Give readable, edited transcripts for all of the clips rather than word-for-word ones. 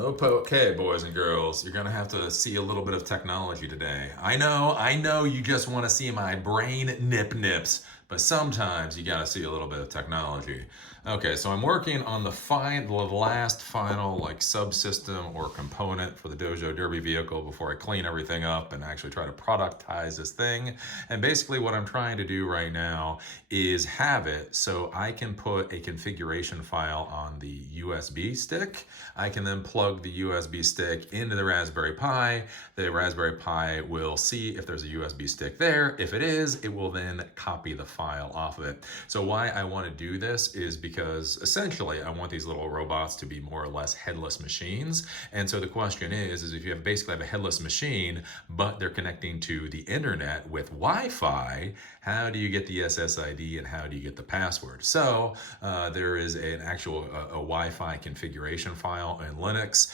Okay, boys and girls, you're gonna have to see a little bit of technology today. I know you just want to see my brain nips, but sometimes you gotta see a little bit of technology. Okay, so I'm working on the last final like subsystem or component for the Dojo Derby vehicle before I clean everything up and actually try to productize this thing. And basically what I'm trying to do right now is have it so I can put a configuration file on the USB stick. I can then plug the USB stick into the Raspberry Pi. The Raspberry Pi will see if there's a USB stick there. If it is, it will then copy the file off of it. So why I want to do this is because essentially I want these little robots to be more or less headless machines. And so the question is if you basically have a headless machine, but they're connecting to the internet with Wi-Fi, how do you get the SSID and how do you get the password? So there is an actual a Wi-Fi configuration file in Linux,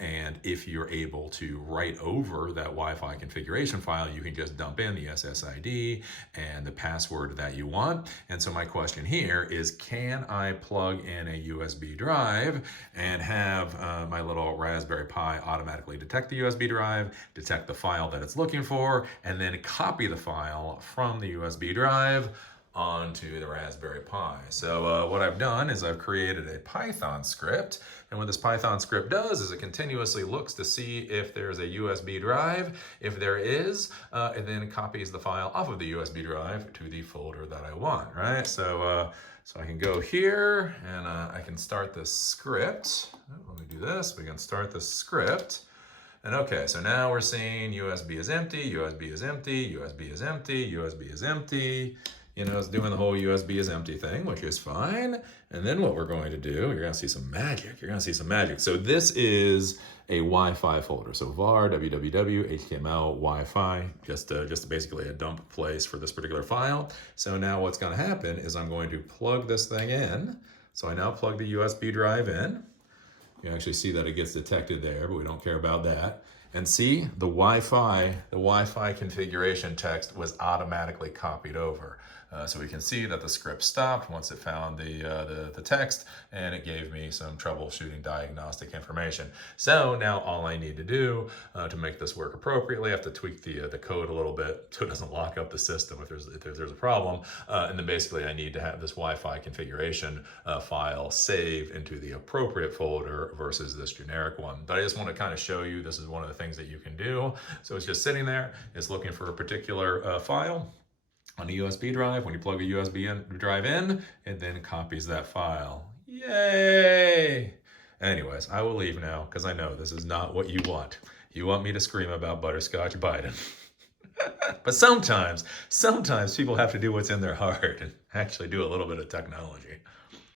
and if you're able to write over that Wi-Fi configuration file, you can just dump in the SSID and the password that you want. And so my question here is, can I plug in a USB drive and have my little Raspberry Pi automatically detect the USB drive, detect the file that it's looking for, and then copy the file from the USB drive onto the Raspberry Pi. So what I've done is I've created a Python script, and what this Python script does is it continuously looks to see if there's a USB drive. If there is, it then copies the file off of the USB drive to the folder that I want, right? So I can go here and I can start this script. Let me do this. We can start the script. And okay, so now we're seeing USB is empty, USB is empty, USB is empty, USB is empty. You know, it's doing the whole USB is empty thing, which is fine. And then what we're going to do, you're going to see some magic. You're going to see some magic. So this is a Wi-Fi folder. So var, www, html, Wi-Fi, just basically a dump place for this particular file. So now what's going to happen is I'm going to plug this thing in. So I now plug the USB drive in. You actually see that it gets detected there, but we don't care about that. And see, the Wi-Fi configuration text was automatically copied over. So we can see that the script stopped once it found the text, and it gave me some troubleshooting diagnostic information. So now all I need to do to make this work appropriately, I have to tweak the code a little bit so it doesn't lock up the system if there's a problem. And then basically I need to have this Wi-Fi configuration file saved into the appropriate folder versus this generic one. But I just want to kind of show you this is one of the things that you can do. So it's just sitting there, it's looking for a particular file on a USB drive. When you plug a drive in, it then copies that file. Yay! Anyways, I will leave now because I know this is not what you want. You want me to scream about butterscotch Biden. But sometimes people have to do what's in their heart and actually do a little bit of technology.